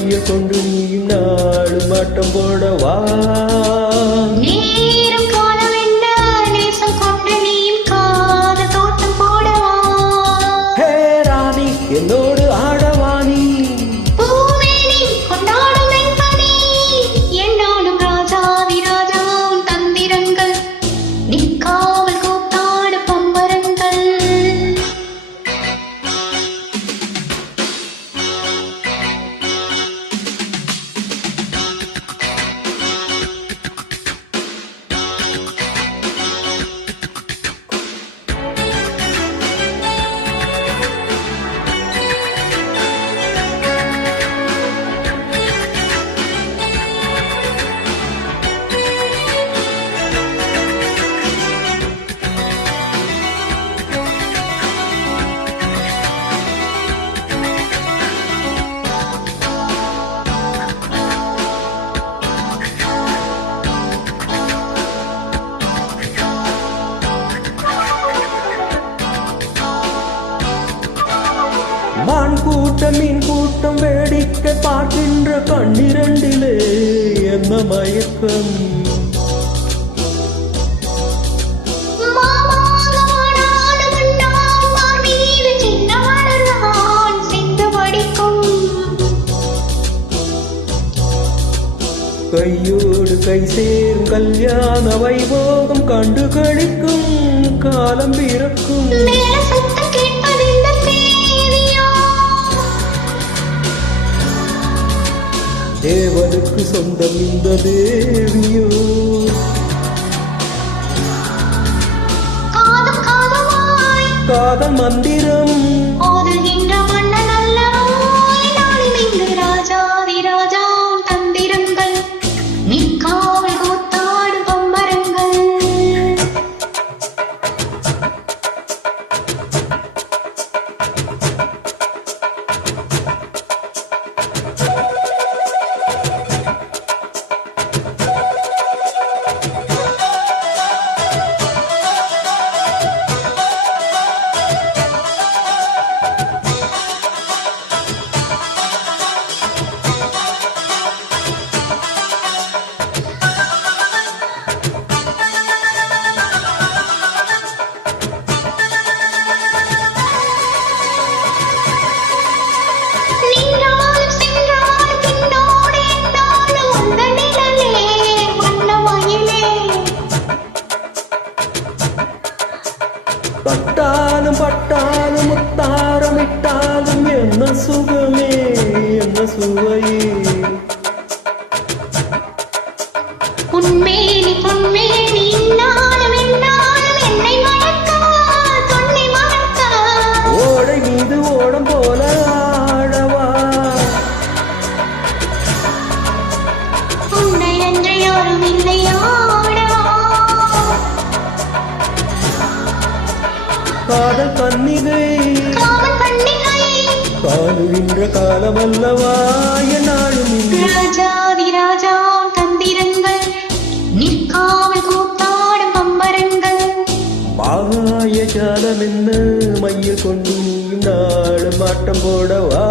மைய கொண்டு நீயும் நாடும் ஆட்டம் போடவா என்னோடு ஆடவானி என்னாலும் ராஜாவி ராஜாவும் தந்திரங்கள் நிற்காமல் கூத்தாடு பம்பரங்கள் மான் கூட்டம் மீன் கூட்டம் வேடிக்கை பார்க்கின்ற கண்ணிரண்டிலே என்ன மயக்கம் கையோடு கை சேரும் கல்யாண வைபோகம் கண்டு கழிக்கும் காலம் பிறக்கும் தேவனுக்கு சொந்தம் இந்த தேவியோ காதல் மந்திரம் ராஜாதி ராஜா தந்திரங்கள் நிற்காமல் கூத்தாடு பம்பரங்கள் பட்டாலும் பட்டாலும் முத்தாரமிட்டாலும் என்ன சுகமே என்ன சுவையே உன்மேனி பொன்மேனி இன்னாலும் என்னாலும் என்னை மறக்க தொன்னை மறக்க ஓடை மீது ஓடம் போல ஆடவா உன்னை அன்று யாரும் இல்லை ஆடவா காதல் கன்னிகை காணுகின்ற காலமல்லவா என்னாலும் ராஜாதி ராஜா தந்திரங்கள் நிற்காமல் கூத்தாடும் பம்பரங்கள் மாய ஜாலம் என்ன மைய கொண்டு நீயும் நாடும் ஆட்டம் போடவா